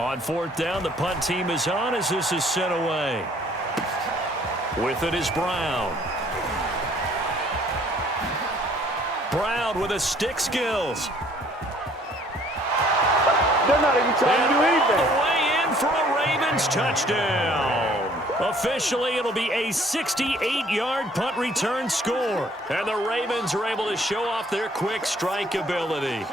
On fourth down, the punt team is on as this is sent away. With it is Brown. Brown with his stick skills. They're not even trying to do anything. All the way in for a Ravens touchdown. Officially, it'll be a 68-yard punt return score. And the Ravens are able to show off their quick strike ability.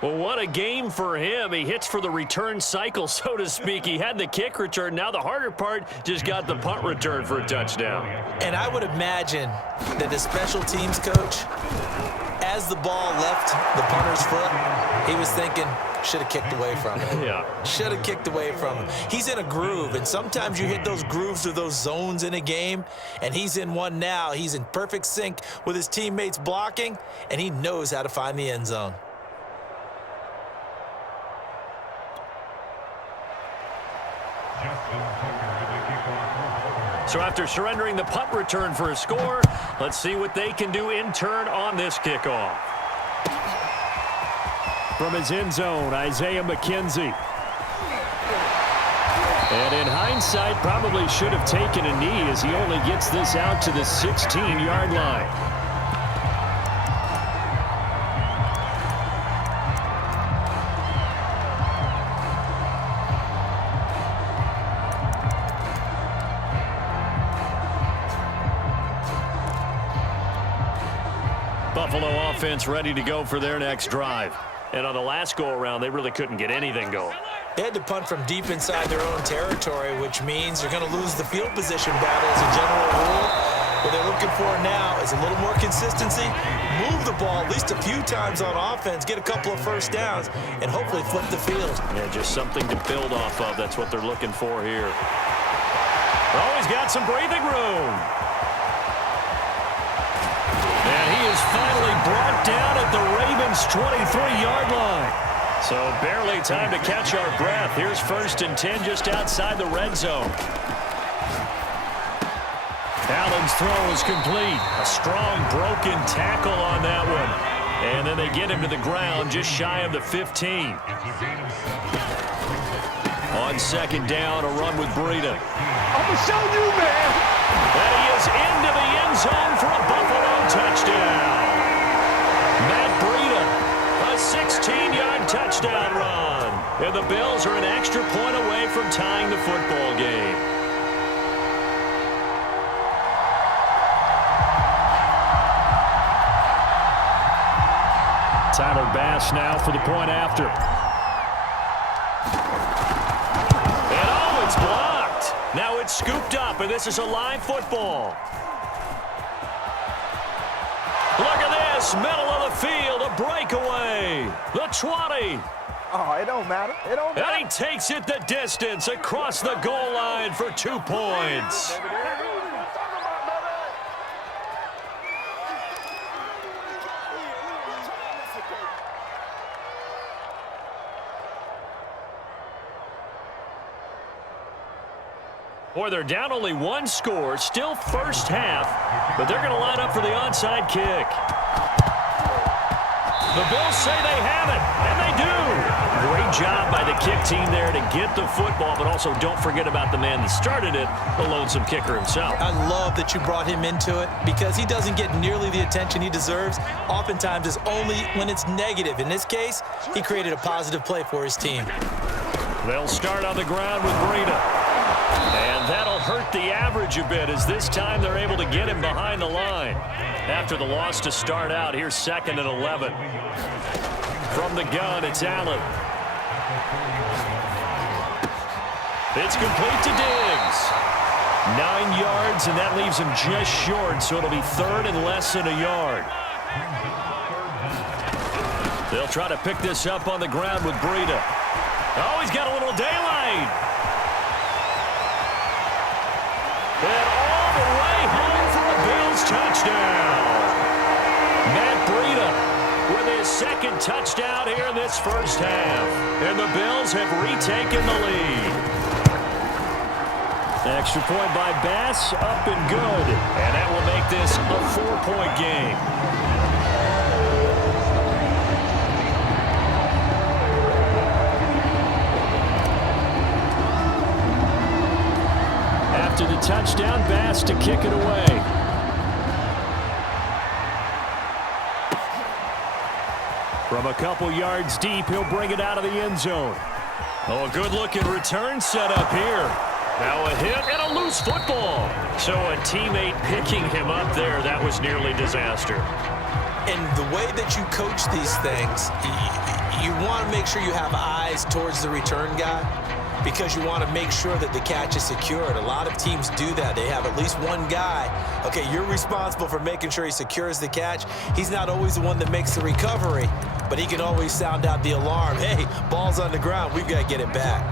Well, what a game for him. He hits for the return cycle, so to speak. He had the kick return. Now the harder part, just got the punt return for a touchdown. And I would imagine that the special teams coach, as the ball left the punter's foot, he was thinking, should have kicked away from it. Yeah. Should have kicked away from him. He's in a groove, and sometimes you hit those grooves or those zones in a game, and he's in one now. He's in perfect sync with his teammates blocking, and he knows how to find the end zone. So after surrendering the punt return for a score, let's see what they can do in turn on this kickoff. From his end zone, Isaiah McKenzie. And in hindsight, probably should have taken a knee as he only gets this out to the 16-yard line. Buffalo offense ready to go for their next drive. And on the last go-around, they really couldn't get anything going. They had to punt from deep inside their own territory, which means they're going to lose the field position battle as a general rule. What they're looking for now is a little more consistency, move the ball at least a few times on offense, get a couple of first downs, and hopefully flip the field. Yeah, just something to build off of. That's what they're looking for here. Oh, he's got some breathing room. And he is finally brought down at the Ravens' 23-yard line. So barely time to catch our breath. Here's 1st and 10 just outside the red zone. Allen's throw is complete. A strong broken tackle on that one. And then they get him to the ground just shy of the 15. On 2nd down, a run with Breida. I'm going to show you, man. And he is into the end zone for a Buffalo touchdown. Matt Breida, a 16-yard touchdown run. And the Bills are an extra point away from tying the football game. Tyler Bass now for the point after. And oh, it's blocked. Now it's scooped up, and this is a live football. Look at this, middle of the field, a breakaway. The 20. Oh, it don't matter. It don't matter. And he takes it the distance across the goal line for 2 points. Boy, they're down only 1 score, still first half, but they're going to line up for the onside kick. The Bills say they have it, and they do. Great job by the kick team there to get the football, but also don't forget about the man that started it, the lonesome kicker himself. I love that you brought him into it because he doesn't get nearly the attention he deserves. Oftentimes it's only when it's negative. In this case, he created a positive play for his team. They'll start on the ground with Breida. And that'll hurt the average a bit as this time they're able to get him behind the line. After the loss to start out, here's 2nd and 11. From the gun, it's Allen. It's complete to Diggs. 9 yards, and that leaves him just short, so it'll be 3rd and less than a yard. They'll try to pick this up on the ground with Breida. Oh, he's got a little daylight. And all the way home for a Bills touchdown. Matt Breida with his 2nd touchdown here in this first half. And the Bills have retaken the lead. Extra point by Bass, up and good. And that will make this a 4-point game. touchdown. Bass to kick it away. From a couple yards deep, he'll bring it out of the end zone. Oh, a good-looking return set up here. Now a hit and a loose football. So a teammate picking him up there, that was nearly disaster. And the way that you coach these things, you want to make sure you have eyes towards the return guy because you want to make sure that the catch is secured. A lot of teams do that. They have at least one guy. Okay, you're responsible for making sure he secures the catch. He's not always the one that makes the recovery, but he can always sound out the alarm. Hey, ball's on the ground. We've got to get it back.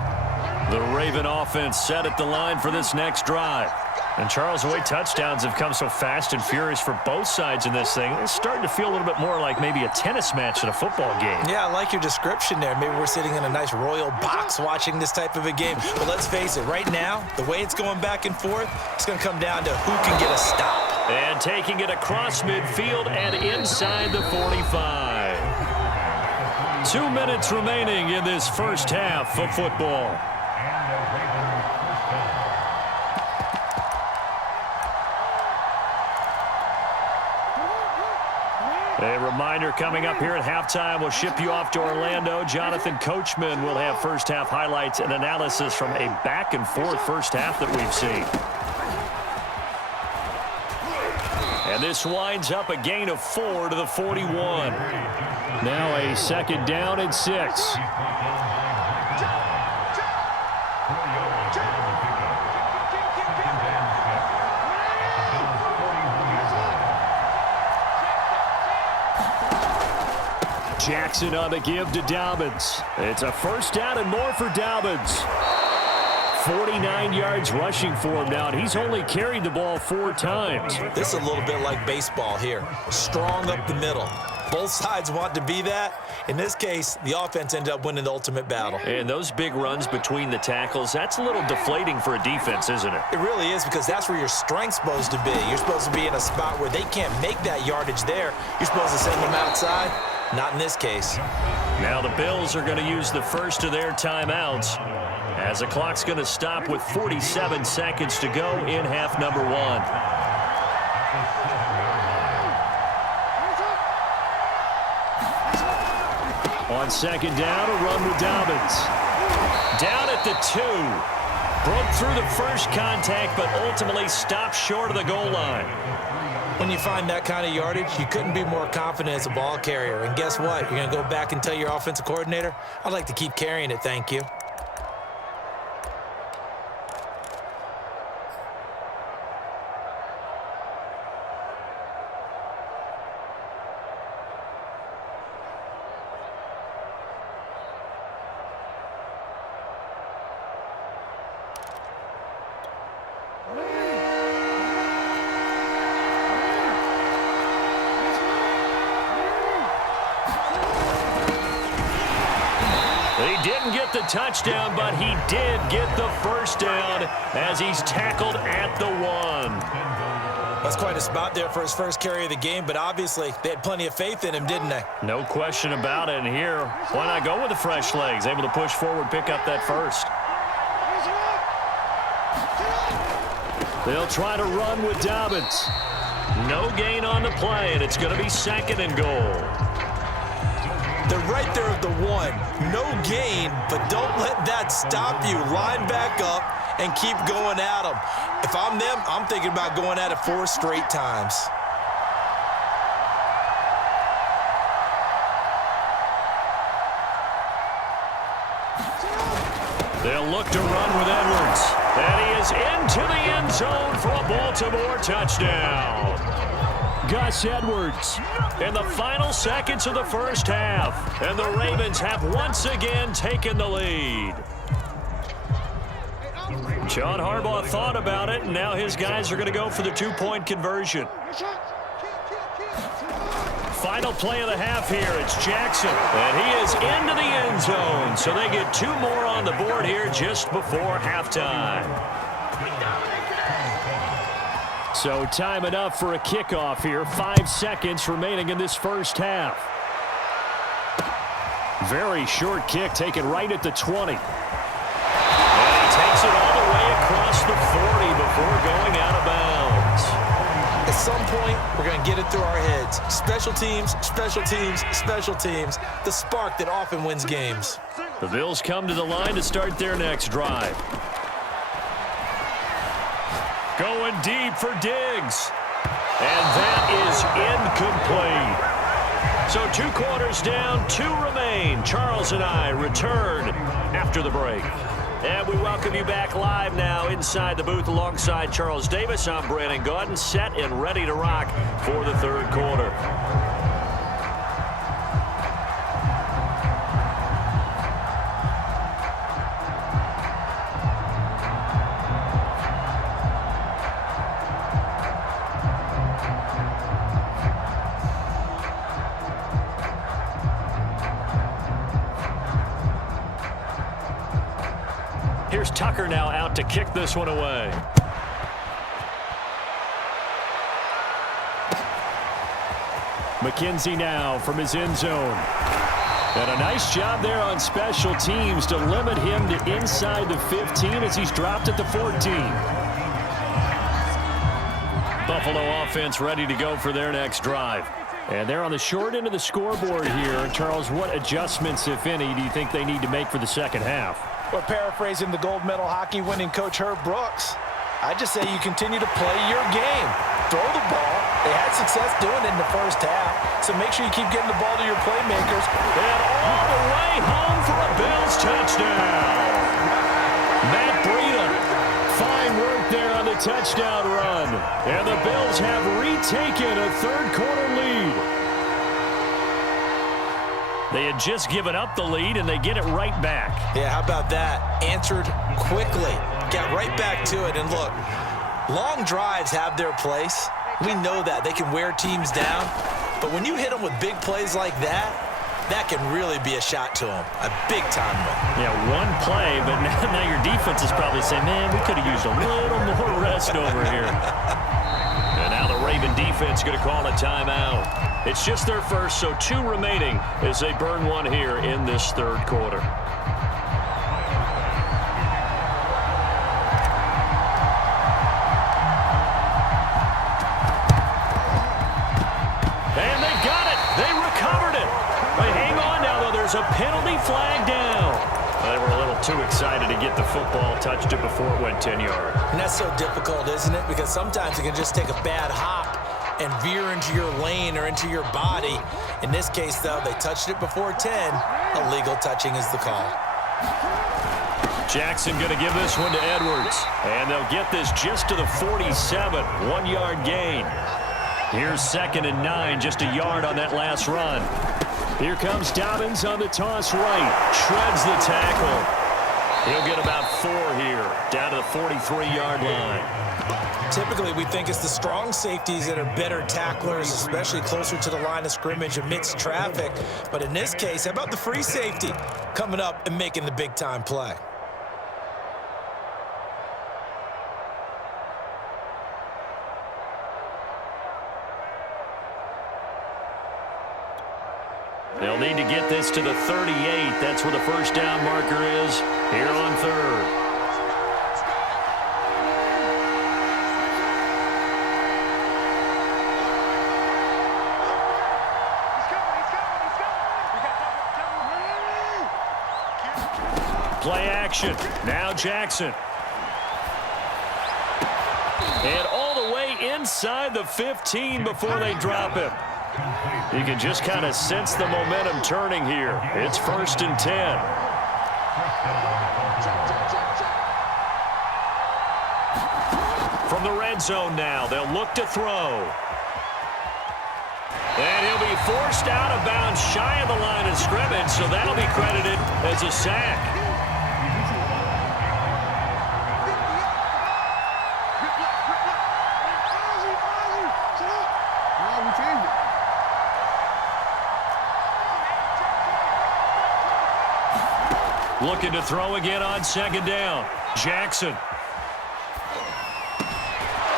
The Raven offense set at the line for this next drive. And Charles, the way touchdowns have come so fast and furious for both sides in this thing, it's starting to feel a little bit more like maybe a tennis match in a football game. Yeah, I like your description there. Maybe we're sitting in a nice royal box watching this type of a game. But let's face it, right now, the way it's going back and forth, it's going to come down to who can get a stop. And taking it across midfield and inside the 45. 2 minutes remaining in this first half of football. A reminder coming up here at halftime, we'll ship you off to Orlando. Jonathan Coachman will have first half highlights and analysis from a back and forth first half that we've seen. And this winds up a gain of 4 to the 41. Now a second down and 6. Jackson on the give to Dobbins. It's a first down and more for Dobbins. 49 yards rushing for him now, and he's only carried the ball 4 times. This is a little bit like baseball here. Strong up the middle. Both sides want to be that. In this case, the offense ended up winning the ultimate battle. And those big runs between the tackles, that's a little deflating for a defense, isn't it? It really is, because that's where your strength's supposed to be. You're supposed to be in a spot where they can't make that yardage there. You're supposed to send them outside. Not in this case. Now the Bills are going to use the first of their timeouts as the clock's going to stop with 47 seconds to go in half number 1. On second down, a run with Dobbins. Down at the 2. Broke through the first contact, but ultimately stopped short of the goal line. When you find that kind of yardage, you couldn't be more confident as a ball carrier. And guess what? You're going to go back and tell your offensive coordinator, I'd like to keep carrying it, thank you. He didn't get the touchdown, but he did get the first down as he's tackled at the 1. That's quite a spot there for his first carry of the game, but obviously they had plenty of faith in him, didn't they? No question about it. And here, why not go with the fresh legs? Able to push forward, pick up that first. They'll try to run with Dobbins. No gain on the play, and it's going to be second and goal. They're right there at the 1. No gain, but don't let that stop you. Line back up and keep going at them. If I'm them, I'm thinking about going at it 4 straight times. They'll look to run with Edwards. And he is into the end zone for a Baltimore touchdown. Gus Edwards in the final seconds of the first half. And the Ravens have once again taken the lead. John Harbaugh thought about it, and now his guys are going to go for the 2-point conversion. Final play of the half here. It's Jackson, and he is into the end zone. So they get 2 more on the board here just before halftime. So time enough for a kickoff here. 5 seconds remaining in this first half. Very short kick taken right at the 20. And he takes it all the way across the 40 before going out of bounds. At some point, we're going to get it through our heads. Special teams, special teams, special teams. The spark that often wins games. The Bills come to the line to start their next drive. Going deep for Diggs. And that is incomplete. So 2 quarters down, 2 remain. Charles and I return after the break. And we welcome you back live now inside the booth alongside Charles Davis. I'm Brandon Gaudin, set and ready to rock for the 3rd quarter. Here's Tucker now out to kick this one away. McKenzie now from his end zone. And a nice job there on special teams to limit him to inside the 15 as he's dropped at the 14. Buffalo offense ready to go for their next drive. And they're on the short end of the scoreboard here. And Charles, what adjustments, if any, do you think they need to make for the second half? Well, paraphrasing the gold medal hockey winning coach Herb Brooks, I just say you continue to play your game. Throw the ball. They had success doing it in the first half, so make sure you keep getting the ball to your playmakers. And all the way home for a Bills touchdown. Matt Breida, fine work there on the touchdown run. And the Bills have retaken a 3rd quarter lead. They had just given up the lead, and they get it right back. Yeah, how about that? Answered quickly. Got right back to it. And look, long drives have their place. We know that. They can wear teams down. But when you hit them with big plays like that, that can really be a shot to them. A big-time one. Yeah, one play, but now your defense is probably saying, man, we could have used a little more rest over here. And now the Raven defense going to call a timeout. It's just their first, so 2 remaining as they burn one here in this 3rd quarter. And they got it. They recovered it. But hang on now, though. There's a penalty flag down. They were a little too excited to get the football, touched it before it went 10 yards. And that's so difficult, isn't it? Because sometimes it can just take a bad hop and veer into your lane or into your body. In this case, though, they touched it before 10. Illegal touching is the call. Jackson going to give this one to Edwards. And they'll get this just to the 47. 1-yard gain. Here's 2nd and 9, just a yard on that last run. Here comes Dobbins on the toss right. Shreds the tackle. He'll get about 4 here, down to the 43-yard line. Typically, we think it's the strong safeties that are better tacklers, especially closer to the line of scrimmage amidst traffic. But in this case, how about the free safety coming up and making the big-time play? They'll need to get this to the 38. That's where the first down marker is here on 3rd. Play action. Now Jackson. And all the way inside the 15 before they drop him. You can just kind of sense the momentum turning here. It's 1st and 10. From the red zone now, they'll look to throw. And he'll be forced out of bounds shy of the line of scrimmage, so that'll be credited as a sack. Looking to throw again on 2nd down. Jackson.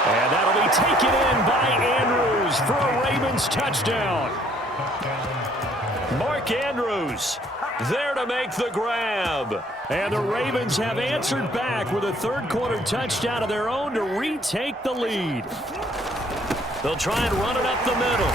And that'll be taken in by Andrews for a Ravens touchdown. Mark Andrews there to make the grab. And the Ravens have answered back with a third-quarter touchdown of their own to retake the lead. They'll try and run it up the middle.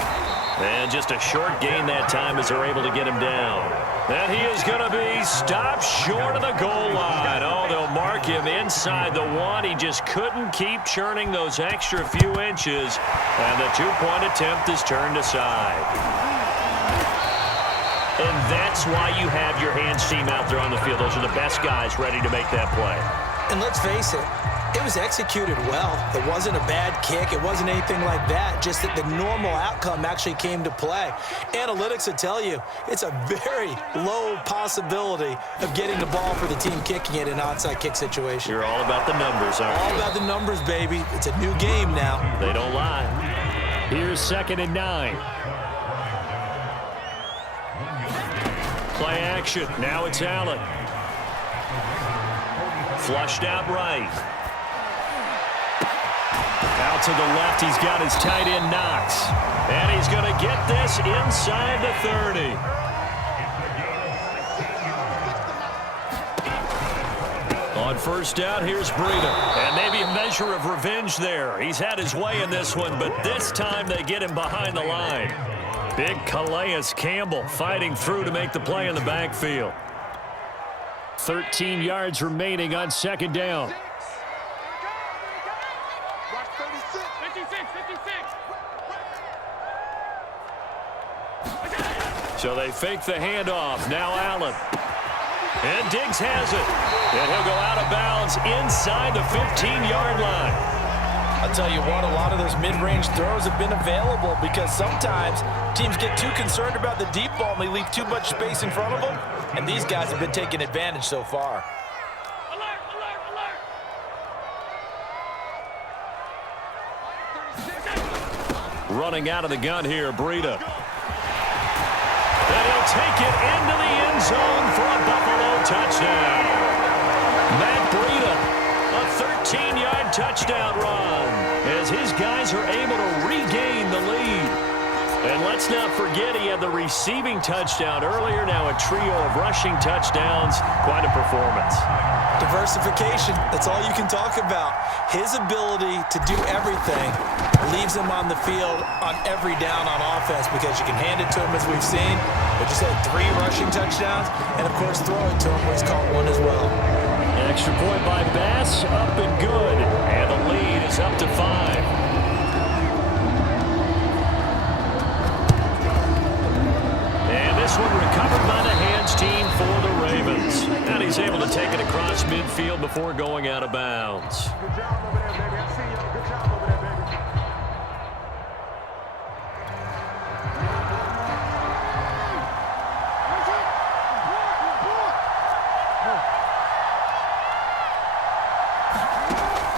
And just a short gain that time as they're able to get him down. And he is going to be stopped short of the goal line. Oh, they'll mark him inside the one. He just couldn't keep churning those extra few inches. And the two-point attempt is turned aside. And that's why you have your hands team out there on the field. Those are the best guys ready to make that play. And let's face it, it was executed well. It wasn't a bad kick. It wasn't anything like that. Just that the normal outcome actually came to play. Analytics will tell you it's a very low possibility of getting the ball for the team kicking it in an onside kick situation. You're all about the numbers, aren't you? All about the numbers, baby. It's a new game now. They don't lie. Here's 2nd and 9. Play action. Now it's Allen. Flushed out right. Out to the left, he's got his tight end Knox. And he's going to get this inside the 30. On first down, here's Breida. And maybe a measure of revenge there. He's had his way in this one, but this time they get him behind the line. Big Calais Campbell fighting through to make the play in the backfield. 13 yards remaining on 2nd down. So they fake the handoff. Now Allen. And Diggs has it. And he'll go out of bounds inside the 15-yard line. I'll tell you what, a lot of those mid-range throws have been available because sometimes teams get too concerned about the deep ball and they leave too much space in front of them. And these guys have been taking advantage so far. Alert, alert, alert. Running out of the gun here, Breida. And he'll take it into the end zone for a Buffalo touchdown. Matt Breida, a 13-yard touchdown run as his guys are able to regain the lead. And let's not forget he had the receiving touchdown earlier. Now a trio of rushing touchdowns. Quite a performance. Diversification, that's all you can talk about. His ability to do everything leaves him on the field on every down on offense because you can hand it to him as we've seen. But just had 3 rushing touchdowns and, of course, throw it to him where he's caught one as well. Extra point by Bass, up and good. And the lead is up to 5. This one recovered by the hands team for the Ravens. And he's able to take it across midfield before going out of bounds. Good job over there, baby. I see y'all. Good job over there, baby.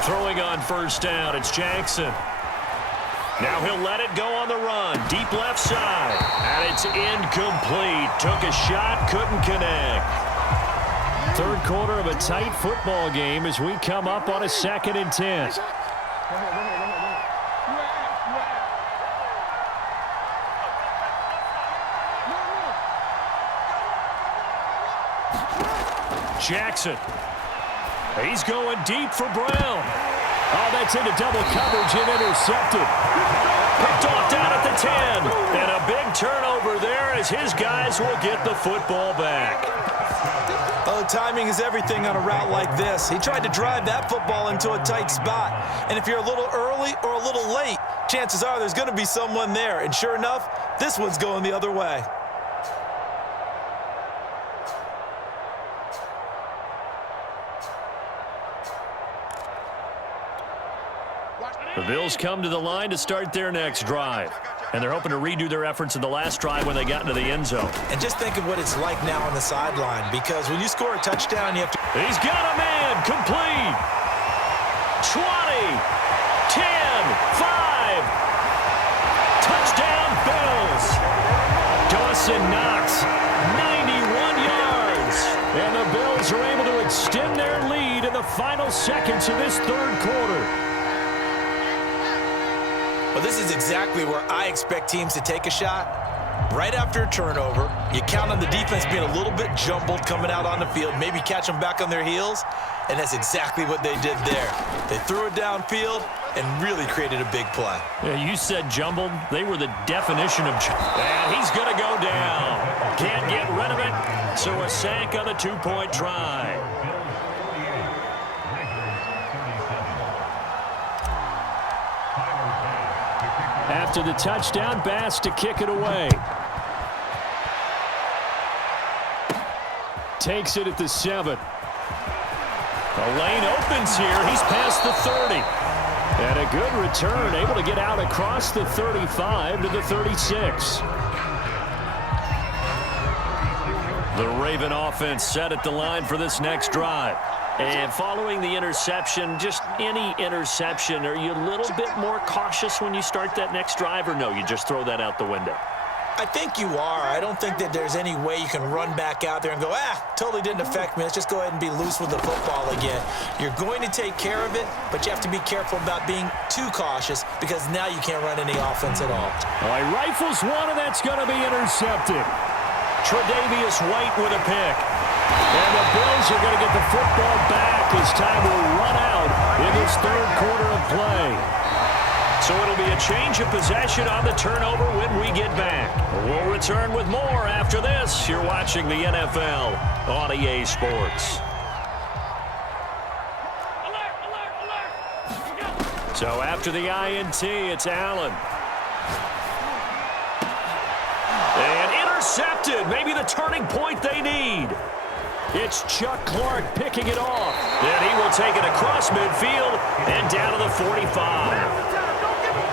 Throwing on first down, it's Jackson. Now he'll let it go on the run. Deep left side. And it's incomplete. Took a shot, couldn't connect. Third quarter of a tight football game as we come up on a 2nd and 10. Jackson. He's going deep for Brown. Oh, that's into double coverage and intercepted. Picked off down at the 10. And a big turnover there as his guys will get the football back. Oh, timing is everything on a route like this. He tried to drive that football into a tight spot. And if you're a little early or a little late, chances are there's going to be someone there. And sure enough, this one's going the other way. The Bills come to the line to start their next drive. And they're hoping to redo their efforts in the last drive when they got into the end zone. And just think of what it's like now on the sideline, because when you score a touchdown, you have to... He's got a man, complete. 20, 10, 5. Touchdown, Bills. Dawson Knox, 91 yards. And the Bills are able to extend their lead in the final seconds of this third quarter. Well, this is exactly where I expect teams to take a shot. Right after a turnover, you count on the defense being a little bit jumbled coming out on the field, maybe catch them back on their heels, and that's exactly what they did there. They threw it downfield and really created a big play. Yeah, you said jumbled. They were the definition of jumbled. And he's going to go down. Can't get rid of it, so a sack on the two-point try. After the touchdown, Bass to kick it away. Takes it at the 7. The lane opens here. He's past the 30. And a good return, able to get out across the 35 to the 36. The Raven offense set at the line for this next drive. And following the interception, just any interception, are you a little bit more cautious when you start that next drive, or no, you just throw that out the window? I think you are. I don't think that there's any way you can run back out there and go, totally didn't affect me. Let's just go ahead and be loose with the football again. You're going to take care of it, but you have to be careful about being too cautious because now you can't run any offense at all. Well, he rifles one, and that's going to be intercepted. Tre'Davious White with a pick. And the Bills are going to get the football back as time will run out in this third quarter of play. So it'll be a change of possession on the turnover when we get back. We'll return with more after this. You're watching the NFL on EA Sports. Alert, alert, alert. So after the INT, it's Allen. And intercepted. Maybe the turning point they need. It's Chuck Clark picking it off. And he will take it across midfield and down to the 45.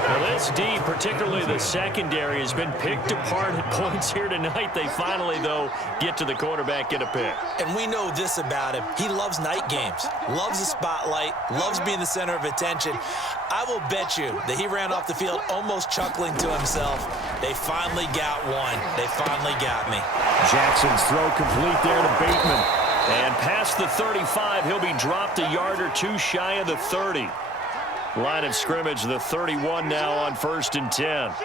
Well, this D, particularly the secondary, has been picked apart at points here tonight. They finally, though, get to the quarterback, get a pick. And we know this about him. He loves night games, loves the spotlight, loves being the center of attention. I will bet you that he ran off the field almost chuckling to himself. They finally got one. They finally got me. Jackson's throw complete there to Bateman. And past the 35, he'll be dropped a yard or two shy of the 30. Line of scrimmage, the 31 now on 1st and 10. Check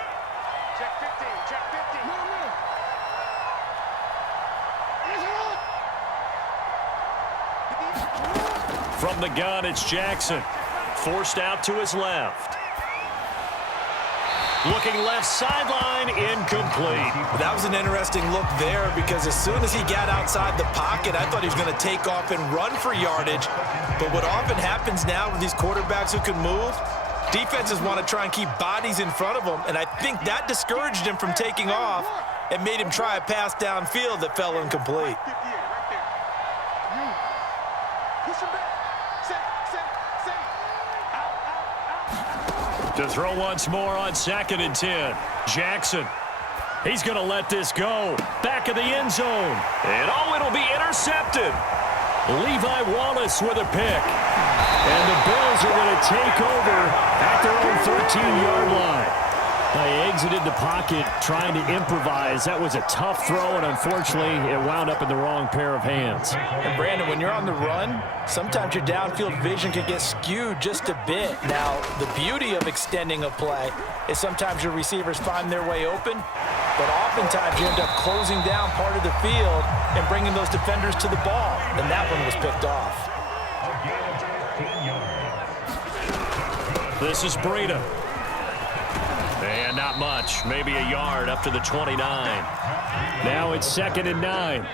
15, check 15. From the gun, it's Jackson. Forced out to his left. Looking left sideline, incomplete. That was an interesting look there because as soon as he got outside the pocket, I thought he was going to take off and run for yardage. But what often happens now with these quarterbacks who can move, defenses want to try and keep bodies in front of them, and I think that discouraged him from taking off and made him try a pass downfield that fell incomplete. 58 right there. You. Push him back. Set. Out. To throw once more on 2nd and 10. Jackson. He's going to let this go. Back of the end zone. And it'll be intercepted. Levi Wallace with a pick. And the Bills are going to take over at their own 13-yard line. They exited the pocket trying to improvise. That was a tough throw, and unfortunately, it wound up in the wrong pair of hands. And Brandon, when you're on the run, sometimes your downfield vision can get skewed just a bit. Now, the beauty of extending a play is sometimes your receivers find their way open, but oftentimes you end up closing down part of the field and bringing those defenders to the ball. And that one was picked off. This is Breida. And not much, maybe a yard up to the 29. Now it's 2nd and 9.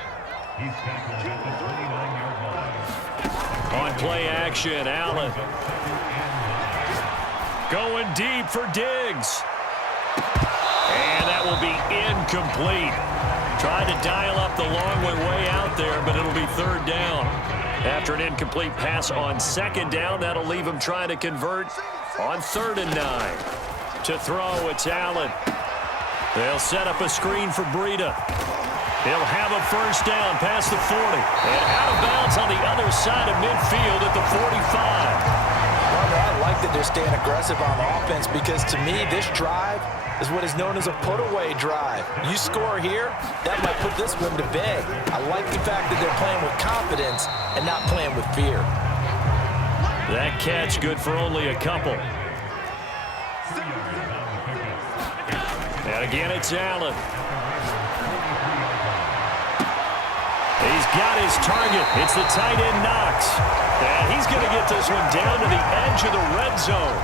On play action, Allen. Going deep for Diggs. And that will be incomplete. Tried to dial up the long way out there, but it'll be 3rd down. After an incomplete pass on 2nd down, that'll leave him trying to convert on 3rd and 9. To throw, it's Allen. They'll set up a screen for Breida. He'll have a 1st down past the 40. And out of bounds on the other side of midfield at the 45. I like that they're staying aggressive on offense because, to me, this drive is what is known as a put-away drive. You score here, that might put this one to bed. I like the fact that they're playing with confidence and not playing with fear. That catch good for only a couple. And again, it's Allen. got his target. It's the tight end, Knox. And he's going to get this one down to the edge of the red zone.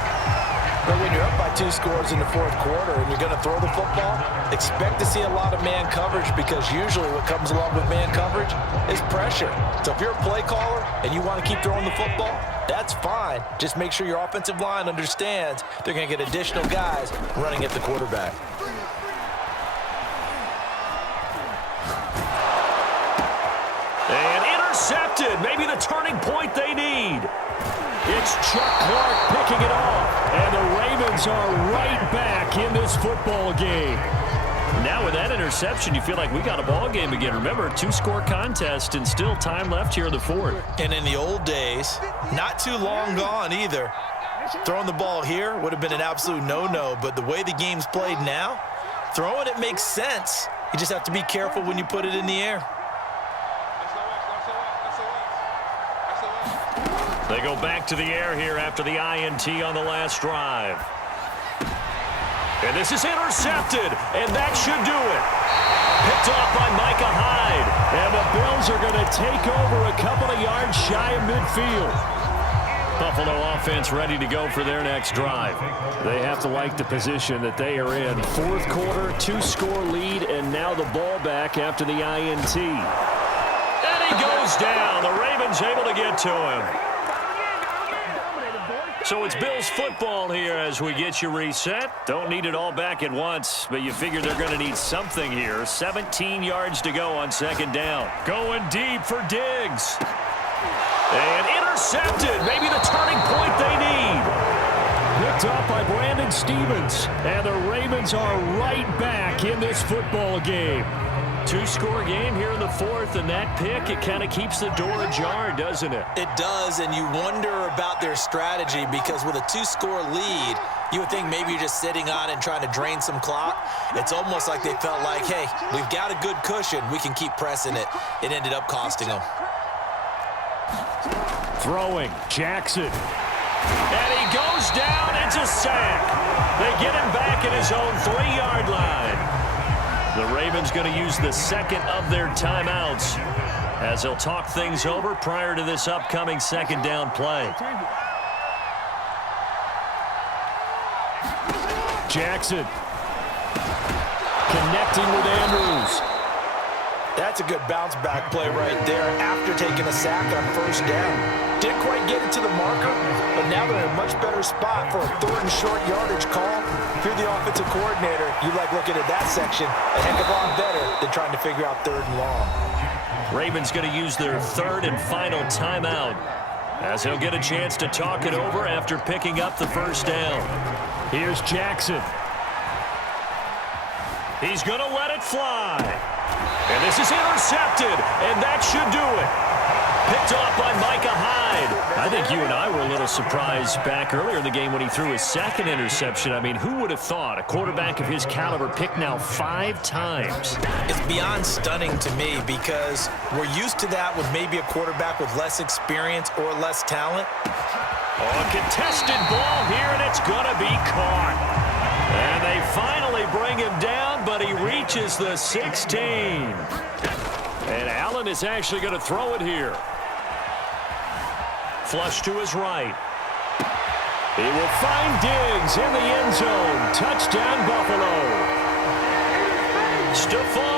But when you're up by 2 scores in the 4th quarter and you're going to throw the football, expect to see a lot of man coverage, because usually what comes along with man coverage is pressure. So if you're a play caller and you want to keep throwing the football, that's fine. Just make sure your offensive line understands they're going to get additional guys running at the quarterback. And intercepted. Maybe the turning point they need. It's Chuck Clark picking it off. And the Ravens are right back in this football game. Now with that interception, you feel like we got a ball game again. Remember, 2-score contest and still time left here in the 4th. And in the old days, not too long gone either, throwing the ball here would have been an absolute no-no. But the way the game's played now, throwing it makes sense. You just have to be careful when you put it in the air. They go back to the air here after the INT on the last drive. And this is intercepted, and that should do it. Picked off by Micah Hyde. And the Bills are going to take over a couple of yards shy of midfield. Buffalo offense ready to go for their next drive. They have to like the position that they are in. 4th quarter, 2-score lead, and now the ball back after the INT. And he goes down. The Ravens able to get to him. So it's Bills football here as we get you reset. Don't need it all back at once, but you figure they're going to need something here. 17 yards to go on 2nd down. Going deep for Diggs. And intercepted. Maybe the turning point they need. Picked up by Brandon Stevens. And the Ravens are right back in this football game. 2-score game here in the 4th, and that pick, it kind of keeps the door ajar, doesn't it? It does, and you wonder about their strategy, because with a 2-score lead, you would think maybe you're just sitting on it and trying to drain some clock. It's almost like they felt like, hey, we've got a good cushion. We can keep pressing it. It ended up costing them. Throwing, Jackson. And he goes down. It's a sack. They get him back at his own 3-yard line. The Ravens going to use the 2nd of their timeouts as they'll talk things over prior to this upcoming 2nd down play. Jackson connecting with Andrews. That's a good bounce back play right there after taking a sack on 1st down. Didn't quite get it to the marker, but now they're in a much better spot for a 3rd and short yardage call. If you're the offensive coordinator, you like looking at that section a heck of a lot better than trying to figure out 3rd and long. Ravens going to use their 3rd and final timeout as he'll get a chance to talk it over after picking up the 1st down. Here's Jackson. He's going to let it fly. And this is intercepted, and that should do it. Picked off by Micah Hyde. I think you and I were a little surprised back earlier in the game when he threw his 2nd interception. I mean, who would have thought a quarterback of his caliber picked now 5 times? It's beyond stunning to me, because we're used to that with maybe a quarterback with less experience or less talent. Oh, a contested ball here, and it's going to be caught. And they finally bring him down, but he reaches the 16. And Allen is actually going to throw it here. Flush to his right. He will find Diggs in the end zone. Touchdown, Buffalo. Stephon